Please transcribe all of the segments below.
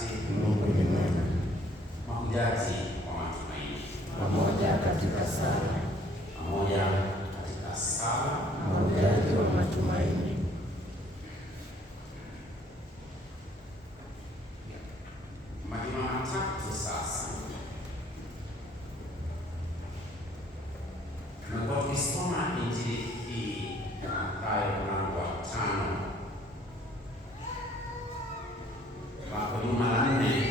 wakati, Mungu ni mwema. mahujaji wa matumaini, Pamoja katika sala, pamoja katika sala, mahujaji wa matumaini. majuma matatu sasa tumekuwa tukisoma Injili hii ya Mathayo mlango wa 5 ambapo juma la 4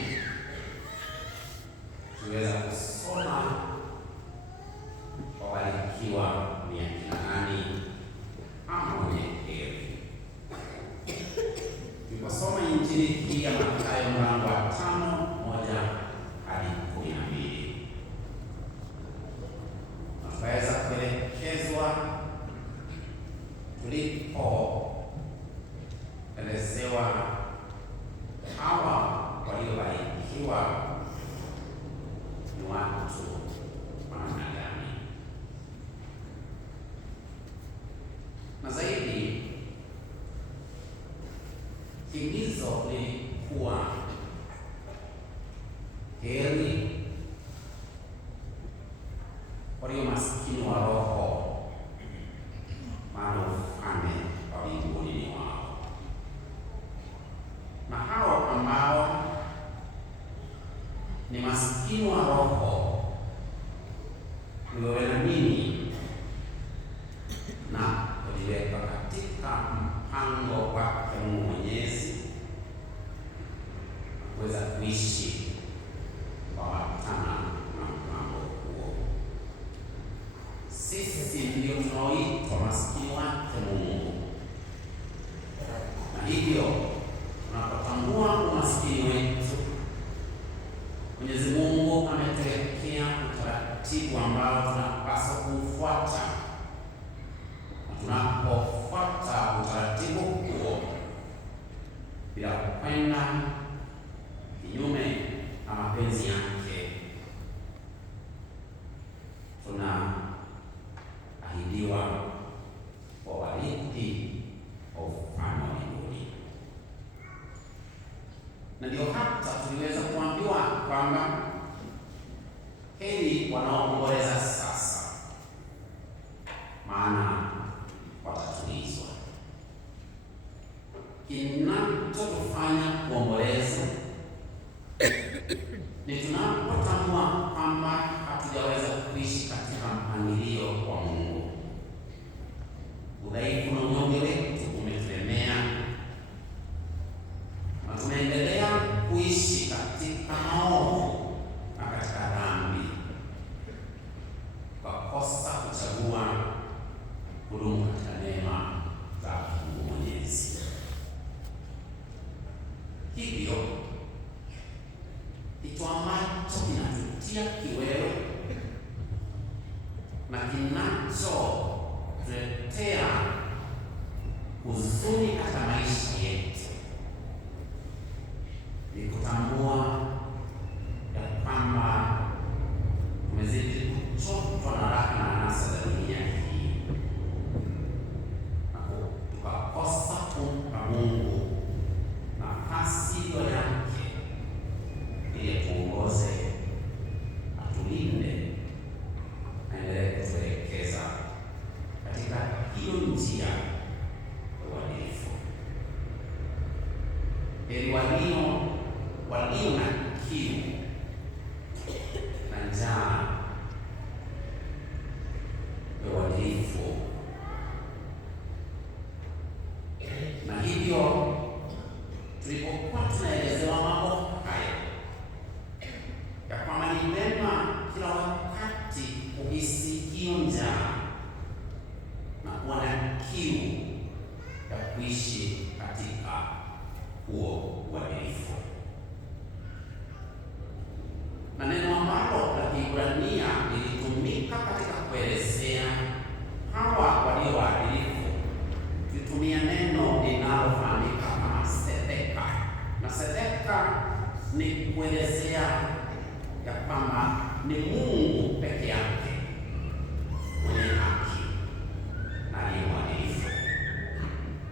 tuweza kusoma wabarikiwa ni akina nani ama wenye heri. Tuliposoma Injili hii ya Mathayo mlango wa 5 1 hadi 12 na tukaweza kuelekezwa tulipoelezewa hawa waliobarikiwa ni watu wa namna gani, na zaidi himizo lilikuwa heri walio maskini wa roho, maana ufalme wa mbinguni ni wao. Na hao ambao ni maskini wa roho ni wewe na mimi, na kujiweka katika mpango wake Mungu Mwenyezi kuweza kuishi kuambatana na mpango huo. Sisi ndio tunaoitwa maskini wake Mungu, na hivyo tunapotambua umaskini wetu, Mwenyezi Mungu ametuwekea utaratibu ambao tunapaswa kuufuata, na tunapofuata utaratibu huo bila kwenda kinyume na mapenzi yake, tunaahidiwa kwa warithi wa ufalme wa mbinguni. Na ndio hata tuliweza kuambiwa kwamba heri wanaoomboleza sasa, maana watatulizwa. Kinachotufanya kuomboleza ni tunapotambua kwamba hatujaweza kuishi katika mpangilio wa Mungu. Udhaifu na unyonge wetu umetulemea na tunaendelea kuishi katika maovu na katika dhambi, tukakosa kuchagua kudumu katika neema za Mungu Mwenyezi. Hivyo kitu ambacho kinatutia kiwewe na kinachotuletea huzuni katika maisha yetu ni kutambua ya kwamba tumezidi kuchotwa na raha na anasa za dunia hii na tukakosa kumpa Mungu nafasi yake ili atuongoze, atulinde, aendelee kutuelekeza katika hiyo njia ya uadilifu. Heri walio na kiu na njaa ya uadilifu, na hivyo tulipokuwa tunaelezewa mambo haya ya kwamba ni vema kila wakati kuhisi hiyo njaa na kuwa na kiu ya kuishi katika huo uadilifu, na neno ambalo la Kiebrania lilitumika katika kuelezea hawa walio waadilifu, tulitumia neno linalofahamika kama sedeka, na sedeka ni kuelezea ya kwamba ni Mungu peke yake mwenye haki na aliye mwadilifu.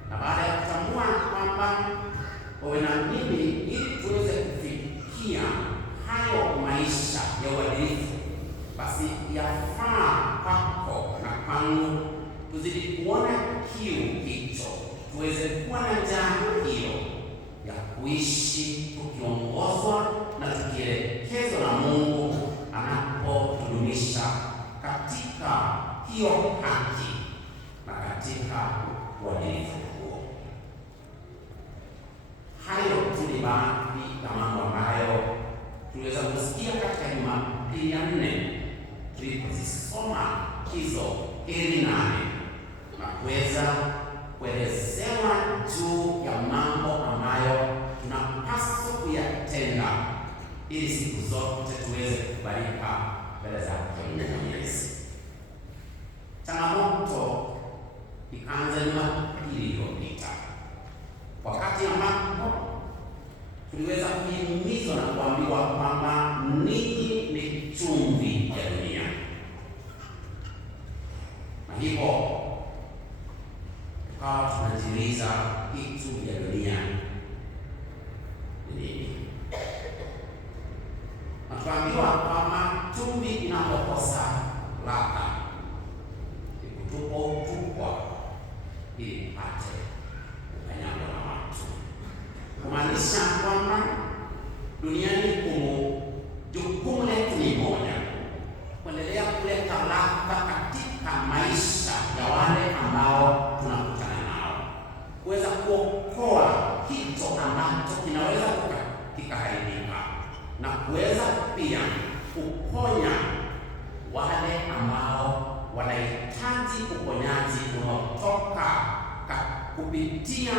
Na baada ya kutambua kwamba wewe na mimi, ili tuweze kufikia tuishi tukiongozwa na tukielekezwa na Mungu anapotudumisha katika hiyo haki na katika uadilifu huo. Hayo tu ni baadhi ya mambo ambayo tuliweza kusikia katika Jumapili ya 4 tulipozisoma hizo heri 8 na kuweza kuelezewa juu ya mambo ambayo tunapaswa kuyatenda ili siku zote tuweze kukubalika mbele zake Mwenyezi. Changamoto ikaanza Jumapili iliyopita, wakati ambapo tuliweza kuhimizwa na kuambiwa kwamba ninyi ni chumvi ya dunia, na hivyo tukawa tunajiuliza hii chumvi ya dunia ni nini? Na tukaambiwa kwamba chumvi inapokosa ladha ikutupwa ili ipate ukanyagwa na watu, kumaanisha kwamba duniani humu jukumu letu ni moja, kuendelea kuleta ladha katika maisha ya wale ambao tunakutana nao, kuweza kuokoa hicho ambacho kinaweza kikaharibika na kuweza pia kuponya wale ambao wanahitaji uponyaji unaotoka kupitia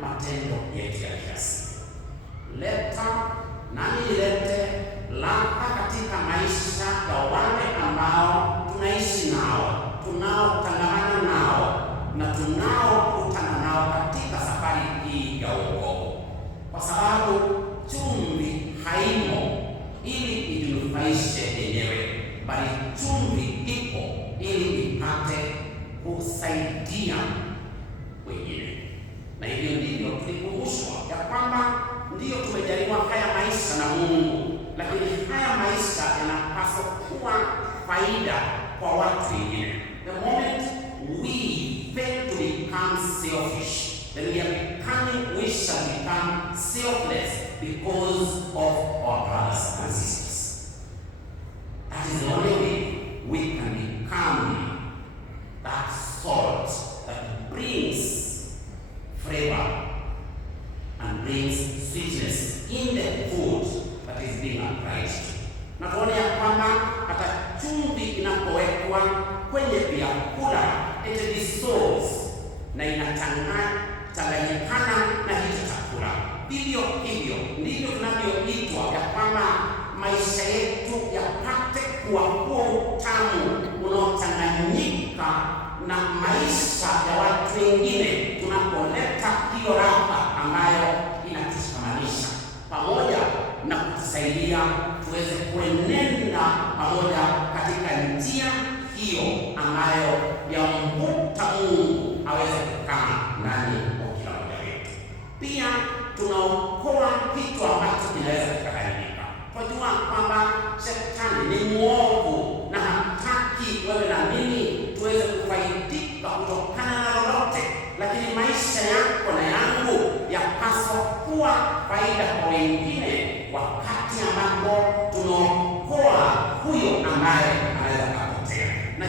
matendo yetu ya kiasi. Leta nani lete ladha katika maisha ya wale ambao tunaishi nao, tunaotangamana nao na tunaokutana nao katika safari hii ya wokovu, kwa sababu chumvi haimo ili ijinufaishe yenyewe, bali chumvi ipo ili ipate kusaidia wengine. Na hivyo ndivyo tulikumbushwa ya kwamba ndiyo tumejaliwa haya maisha na Mungu, lakini haya maisha yanapaswa kuwa faida kwa watu wengine. The moment we fail to become selfish, then we shall become selfless because of our brothers and sisters. That is the only way we can become that salt that brings flavor and brings sweetness in the food that is being applied. Na tuone ya kwamba hata chumvi inapowekwa kwenye vyakula it dissolves na inachanganyikana na hicho chakula. Vivyo hivyo ndivyo tunavyoitwa ya kwamba maisha yetu yapate kuwa huo utamu unaochanganyika na maisha ya watu wengine, tunapoleta hiyo ladha ambayo inatushikamanisha pamoja na kutusaidia tuweze kuenenda pamoja katika njia hiyo ambayo yamvuta Mungu aweze kukaa ndani ya kila mmoja wetu. Pia tunaokoa kitu ambacho kinaweza kikaharibika. Tunajua kwamba shetani ni mwovu na hataki wewe na mimi tuweze kufaidika kutokana na lolote, lakini maisha yako na yangu yapaswa kuwa faida kwa wengine wakati ambapo tunaokoa huyo ambaye anaweza kupotea. Na